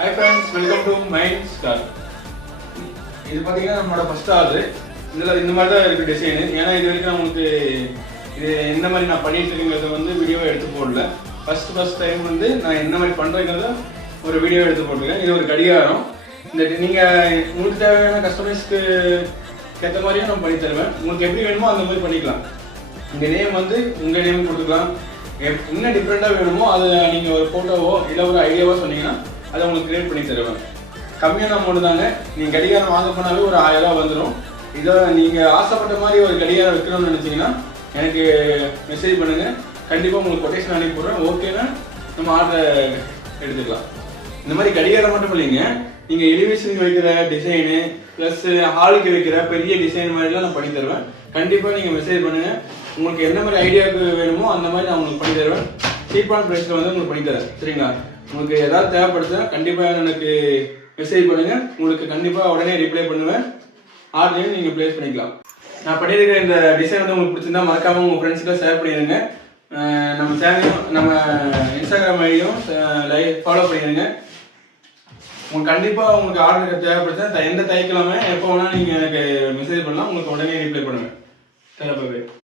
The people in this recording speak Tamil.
Hi friends, welcome to Mind Star. இது பார்த்தீங்கன்னா நம்மளோட ஃபர்ஸ்ட் ஆர்டர். இதில் இந்த மாதிரி தான் இருக்குது டிசைனு. ஏன்னா இது வரைக்கும் நம்மளுக்கு இது எந்த மாதிரி நான் பண்ணிட்டு இருக்கேங்கிறத வந்து வீடியோவை எடுத்து போடல. ஃபர்ஸ்ட் டைம் வந்து நான் என்ன மாதிரி பண்ணுறேங்கிறத ஒரு வீடியோ எடுத்து போட்டிருக்கேன். இது ஒரு கடிகாரம். இந்த நீங்கள் உங்களுக்கு தேவையான கஸ்டமர்ஸ்க்கு ஏற்ற மாதிரியும் நான் பண்ணி தருவேன். உங்களுக்கு எப்படி வேணுமோ அந்த மாதிரி பண்ணிக்கலாம். இந்த நேம் வந்து உங்கள் நேம் கொடுத்துக்கலாம். என்ன டிஃப்ரெண்ட்டாக வேணுமோ அதை நீங்கள் ஒரு ஃபோட்டோவோ இல்லை ஒரு ஐடியாவோ சொன்னீங்கன்னா அதை உங்களுக்கு கிரியேட் பண்ணி தருவேன். கம்மியான அமௌண்ட் தாங்க. நீங்கள் கடிகாரம் வாங்க போனாலே ஒரு 1000 ரூபா வந்துடும். இதை நீங்கள் ஆசைப்பட்ட மாதிரி ஒரு கடிகாரம் வைக்கணும்னு நினச்சிங்கன்னா எனக்கு மெசேஜ் பண்ணுங்கள். கண்டிப்பாக உங்களுக்கு கொட்டேஷன் அனுப்பி போடுறேன். ஓகேன்னா நம்ம ஆர்டரை எடுத்துக்கலாம். இந்த மாதிரி கடிகாரம் மட்டும் இல்லைங்க, நீங்கள் எலிவேஷனுக்கு வைக்கிற டிசைனு ப்ளஸ் ஹாலுக்கு வைக்கிற பெரிய டிசைன் மாதிரிலாம் நான் பண்ணி தருவேன். கண்டிப்பாக நீங்கள் மெசேஜ் பண்ணுங்கள். உங்களுக்கு எந்த மாதிரி ஐடியாவுக்கு வேணுமோ அந்த மாதிரி நான் உங்களுக்கு பண்ணி தருவேன். சீப்பான ப்ரைஸில் வந்து உங்களுக்கு பண்ணி தரேன். சரிங்களா? உங்களுக்கு ஏதாவது தேவைப்படுதுன்னா கண்டிப்பாக எனக்கு மெசேஜ் பண்ணுங்கள். உங்களுக்கு கண்டிப்பாக உடனே ரிப்ளை பண்ணுவேன். ஆர்டரையும் நீங்கள் ப்ளேஸ் பண்ணிக்கலாம். நான் பண்ணியிருக்கிற இந்த டிசைன் வந்து உங்களுக்கு பிடிச்சிருந்தா மறக்காமல் உங்கள் ஃப்ரெண்ட்ஸுக்கு ஷேர் பண்ணிடுங்க. நம்ம சேனலையும் நம்ம இன்ஸ்டாகிராம் ஐடியும் ஃபாலோ பண்ணிடுங்க. உங்களுக்கு கண்டிப்பாக உங்களுக்கு ஆர்டர் தேவைப்படுச்சா எந்த தைக்கலாமே எப்போ வேணால் நீங்கள் எனக்கு மெசேஜ் பண்ணலாம். உங்களுக்கு உடனே ரிப்ளை பண்ணுவேன்.